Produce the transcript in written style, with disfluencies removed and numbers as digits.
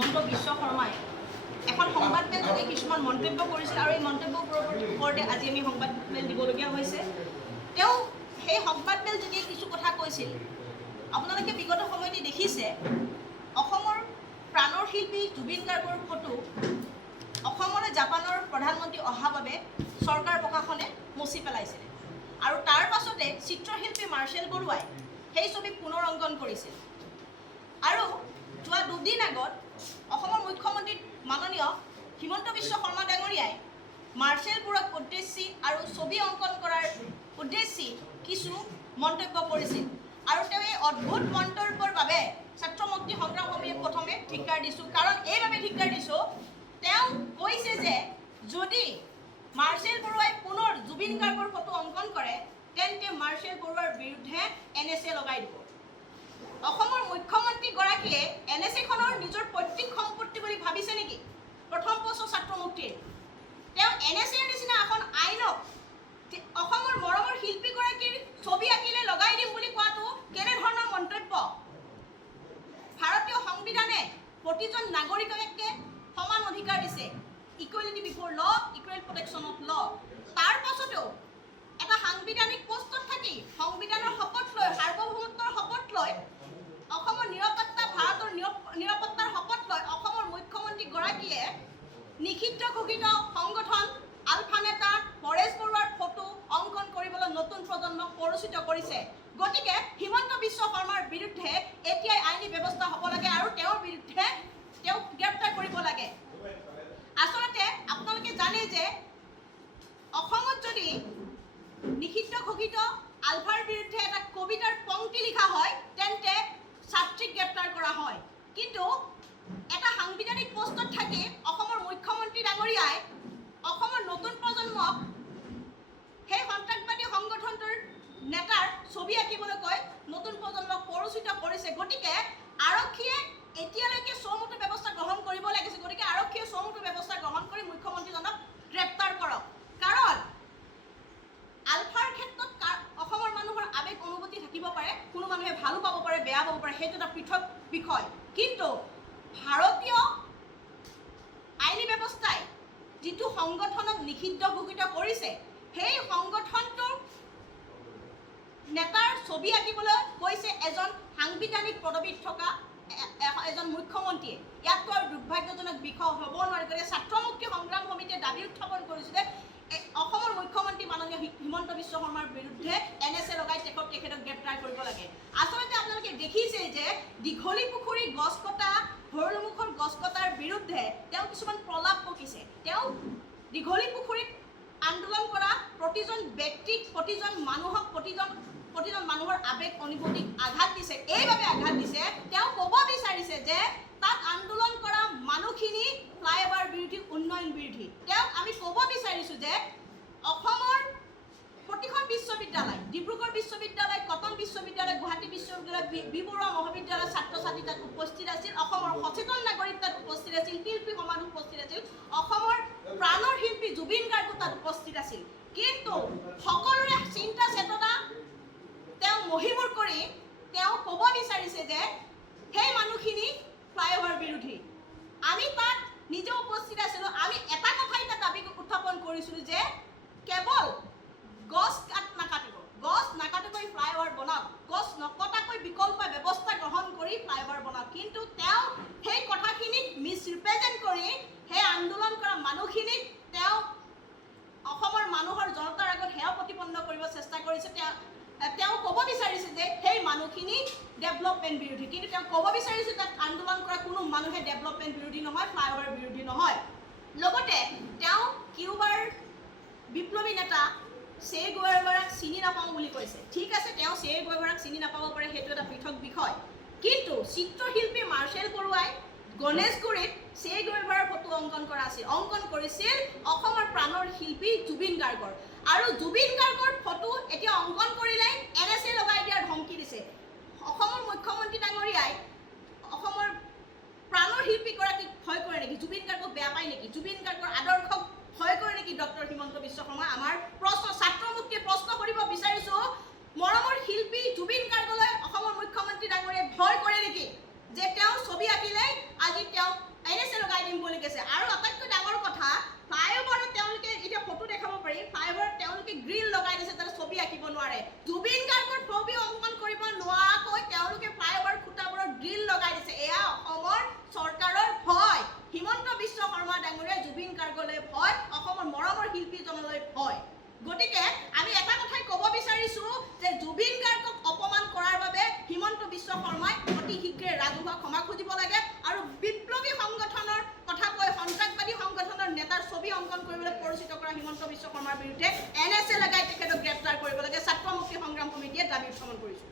হিমন্ত বিশ্ব শৰ্মাই এখন সংবাদমেল যোগে কিছুমান মন্তব্য কৰিছিল আৰু এই মন্তব্যবোৰৰ ওপৰতে আজি আমি সংবাদমেল দিবলগীয়া হৈছে। তেওঁ সেই সংবাদমেল যোগে কিছু কথা কৈছিল। আপোনালোকে বিগত সময়তে দেখিছে অসমৰ প্ৰাণৰ শিল্পী জুবিন গাৰ্গৰ ফটো অসমলৈ জাপানৰ প্ৰধানমন্ত্ৰী অহাৰ বাবে চৰকাৰ প্ৰশাসনে মচি পেলাইছিল আৰু তাৰ পাছতে চিত্ৰশিল্পী মাৰ্চেল বৰুৱাই সেই ছবি পুনৰ অংকন কৰিছিল। আৰু যোৱা দুদিন আগত অসমৰ মুখ্যমন্ত্ৰী মাননীয় হিমন্ত বিশ্ব শৰ্মা ডাঙৰীয়াই মাৰ্চেল বৰুৱাক উদ্দেশ্যি আৰু ছবি অংকন কৰাৰ উদ্দেশ্যি কিছু মন্তব্য কৰিছিল আৰু তেওঁ এই অদ্ভুত মন্তব্যৰ বাবে ছাত্ৰ মুক্তি সংগ্ৰাম সমিতিয়ে প্ৰথমে ধিক্কাৰ দিছোঁ। কাৰণ এইভাবে ধিক্কাৰ দিছোঁ, তেওঁ কৈছে যে যদি মাৰ্চেল বৰুৱাই পুনৰ জুবিন গাৰ্গৰ ফটো অংকন কৰে তেন্তে মাৰ্চেল বৰুৱাৰ বিৰুদ্ধে NSA লগাই দিব। অসমৰ মুখ্যমন্ত্ৰীগৰাকীয়ে NSAখনৰ নিজৰ পৈতৃক সম্পত্তি বুলি ভাবিছে নেকি? প্ৰথম প্ৰশ্ন ছাত্ৰ মুক্তিৰ। তেওঁ NSAৰ নিচিনা এখন আইনক অসমৰ মৰমৰ শিল্পীগৰাকীৰ ছবি আঁকিলে লগাই দিম বুলি কোৱাটো কেনেধৰণৰ মন্তব্য? ভাৰতীয় সংবিধানে প্ৰতিজন নাগৰিককে সমান অধিকাৰ দিছে, ইকুৱেলিটি বিফৰ ল, ইকুৱেল প্ৰটেকশ্যন অফ ল। তাৰ পাছতো এটা সাংবিধানিক পষ্টত থাকি সংবিধানৰ শপত লৈ সাৰ্বভৌমত্বৰ শপত লৈ অসমৰ নিৰাপত্তা ভাৰতৰ নিৰাপত্তাৰ শপত লৈ অসমৰ মুখ্যমন্ত্ৰীগৰাকীয়ে নিষিদ্ধ ঘোষিত সংগঠন আলফা নেতা পৰেশ বৰুৱাৰ ফটো অংকন কৰিবলৈ নতুন প্ৰজন্মক পৰিচিত কৰিছে। গতিকে হিমন্ত বিশ্ব শৰ্মাৰ বিৰুদ্ধে এতিয়াই আইনী ব্যৱস্থা হ'ব লাগে আৰু তেওঁৰ বিৰুদ্ধে তেওঁক গ্ৰেপ্তাৰ কৰিব লাগে। আচলতে আপোনালোকে জানে যে অসমত যদি নিষিদ্ধ ঘোষিত আলফাৰ বিৰুদ্ধে এটা কবিতাৰ পংক্তি লিখা হয় তেন্তে ছাত্ৰীক গ্ৰেপ্তাৰ কৰা হয়। কিন্তু এটা সাংবিধানিক পষ্টত থাকি অসমৰ মুখ্যমন্ত্ৰী ডাঙৰীয়াই অসমৰ নতুন প্ৰজন্মক সেই সন্ত্ৰাসবাদী সংগঠনটোৰ নেতাৰ ছবি আঁকিবলৈ কৈ নতুন প্ৰজন্মক পৰিচিত কৰিছে। গতিকে আৰক্ষীয়ে এতিয়ালৈকে চৌমুটো ব্যৱস্থা গ্ৰহণ কৰিব লাগিছে। গতিকে আৰক্ষীয়ে চৌমুটো ব্যৱস্থা গ্ৰহণ কৰি মুখ্যমন্ত্ৰীজনক গ্ৰেপ্তাৰ কৰক। কাৰণ আলফাৰ ক্ষেত্ৰত অসমৰ মানুহৰ আৱেগ অনুভূতি থাকিব পাৰে, কোনো মানুহে ভালো পাব পাৰে, বেয়া পাব পাৰে, সেইটো এটা পৃথক বিষয়। কিন্তু ভাৰতীয় আইনী ব্যৱস্থাই যিটো সংগঠনক নিষিদ্ধ ঘোষিত কৰিছে সেই সংগঠনটোৰ নেতাৰ ছবি আঁকিবলৈ কৈছে এজন সাংবিধানিক পদবীত থকা এজন মুখ্যমন্ত্ৰীয়ে। ইয়াতকৈ আৰু দুৰ্ভাগ্যজনক বিষয় হ'ব নোৱাৰে। গতিকে ছাত্ৰ মুক্তি সংগ্ৰাম সমিতিয়ে দাবী উত্থাপন কৰিছে যে অসমৰ মুখ্যমন্ত্ৰী মাননীয় হিমন্ত বিশ্ব শৰ্মাৰ বিৰুদ্ধে NSA লগাই তেখেতক গ্ৰেপ্তাৰ কৰিব লাগে। আচলতে আপোনালোকে দেখিছে যে দীঘলী পুখুৰী গছ কটা, ভৰলুমুখৰ গছ কটাৰ বিৰুদ্ধে তেওঁ কিছুমান প্ৰলাপ বকিছে। তেওঁ দীঘলী পুখুৰীত আন্দোলন কৰা প্ৰতিজন ব্যক্তিক, প্ৰতিজন মানুহক, প্ৰতিজন মানুহৰ আৱেগ অনুভূতিক আঘাত দিছে। এইভাবে আঘাত দিছে, তেওঁ ক'ব বিচাৰিছে যে তাত আন্দোলন কৰা মানুহখিনি ফ্লাইঅভাৰ বিৰোধী, উন্নয়ন বিৰোধী। তেওঁক আমি ক'ব বিচাৰিছোঁ যে অসমৰ প্ৰতিখন বিশ্ববিদ্যালয়, ডিব্ৰুগড় বিশ্ববিদ্যালয়, কটন বিশ্ববিদ্যালয়, গুৱাহাটী বিশ্ববিদ্যালয়, বি বৰুৱা মহাবিদ্যালয়ৰ ছাত্ৰ ছাত্ৰী তাত উপস্থিত আছিল, অসমৰ সচেতন নাগৰিক তাত উপস্থিত আছিল, শিল্পী সমাজ উপস্থিত আছিল, অসমৰ প্ৰাণৰ শিল্পী জুবিন গাৰ্গো তাত উপস্থিত আছিল। কিন্তু সকলোৰে চিন্তা চেতনা তেওঁ মহিমূৰ কৰি তেওঁ ক'ব বিচাৰিছে যে সেই মানুহখিনি ফ্লাইঅভাৰ বিৰোধী। আমি তাত নিজে উপস্থিত আছিলোঁ। আমি এটা কথাই তাত দাবী উত্থাপন কৰিছিলোঁ যে কেৱল গছ নাকাটিব, গছ নাকাটাকৈ ফ্লাইঅভাৰ বনাওক, গছ নকটাকৈ বিকল্প ব্যৱস্থা গ্ৰহণ কৰি ফ্লাইঅভাৰ বনাওক। কিন্তু তেওঁ সেই কথাখিনিক মিছৰিপ্ৰেজেণ্ট কৰি সেই আন্দোলন কৰা মানুহখিনিক তেওঁ অসমৰ মানুহৰ জনতাৰ আগত সেয়া প্ৰতিপন্ন কৰিব চেষ্টা কৰিছে। তেওঁ ক'ব বিচাৰিছে যে সেই মানুহখিনি ডেভেলপমেণ্ট বিৰোধী। কিন্তু তেওঁ ক'ব বিচাৰিছে তাত আন্দোলন কৰা কোনো মানুহে ডেভেলপমেণ্ট বিৰোধী নহয়, ফ্লাইঅভাৰ বিৰোধী নহয়। লগতে তেওঁ কিউবাৰ বিপ্লৱী নেতা চে গুয়েভাৰাক চিনি নাপাওঁ বুলি কৈছে। ঠিক আছে, তেওঁ চে গুয়েভাৰাক চিনি নাপাব পাৰে, সেইটো এটা পৃথক বিষয়। কিন্তু চিত্ৰশিল্পী মাৰ্চেল বৰুৱাই গণেশগুৰিত চে গুয়েভাৰাৰ ফটো অংকন কৰা আছিল, অংকন কৰিছিল অসমৰ প্ৰাণৰ শিল্পী জুবিন গাৰ্গৰ। আৰু জুবিন গাৰ্গৰ ফটো এতিয়া অংকন কৰিলে NSA লগাই দিয়াৰ ধমকি দিছে। অসমৰ মুখ্যমন্ত্ৰী ডাঙৰীয়াই অসমৰ প্ৰাণৰ শিল্পীগৰাকীক ভয় কৰে নেকি? জুবিন গাৰ্গক বেয়া পায় নেকি? জুবিন গাৰ্গৰ আদৰ্শক ভয় কৰে নেকি ডক্টৰ হিমন্ত বিশ্ব শৰ্মা? আমাৰ প্ৰশ্ন, ছাত্ৰ মুক্তিয়ে প্ৰশ্ন কৰিব বিচাৰিছোঁ, মৰমৰ শিল্পী জুবিন গাৰ্গলৈ অসমৰ মুখ্যমন্ত্ৰী ডাঙৰীয়াই ভয় কৰে নেকি যে তেওঁৰ ছবি আঁকিলে আজি তেওঁ গ্ৰেপ্তাৰ গ'লে ভয়, অসমৰ মৰমৰ শিল্পীজনলৈ ভয়। গতিকে আমি এটা কথাই ক'ব বিচাৰিছোঁ যে জুবিন গাৰ্গক অপমান কৰাৰ বাবে হিমন্ত বিশ্ব শৰ্মাই অতি শীঘ্ৰে ৰাজহুৱা ক্ষমা খুজিব লাগে আৰু বিপ্লৱী সংগঠনৰ কথা কৈ সন্ত্ৰাসবাদী সংগঠনৰ নেতাৰ ছবি অংকন কৰিবলৈ পৰিচিত কৰা হিমন্ত বিশ্ব শৰ্মাৰ বিৰুদ্ধে NSA লগাই তেখেতক গ্ৰেপ্তাৰ কৰিব লাগে। ছাত্ৰ মুক্তি সংগ্ৰাম সমিতিয়ে দাবী উত্থাপন কৰিছোঁ।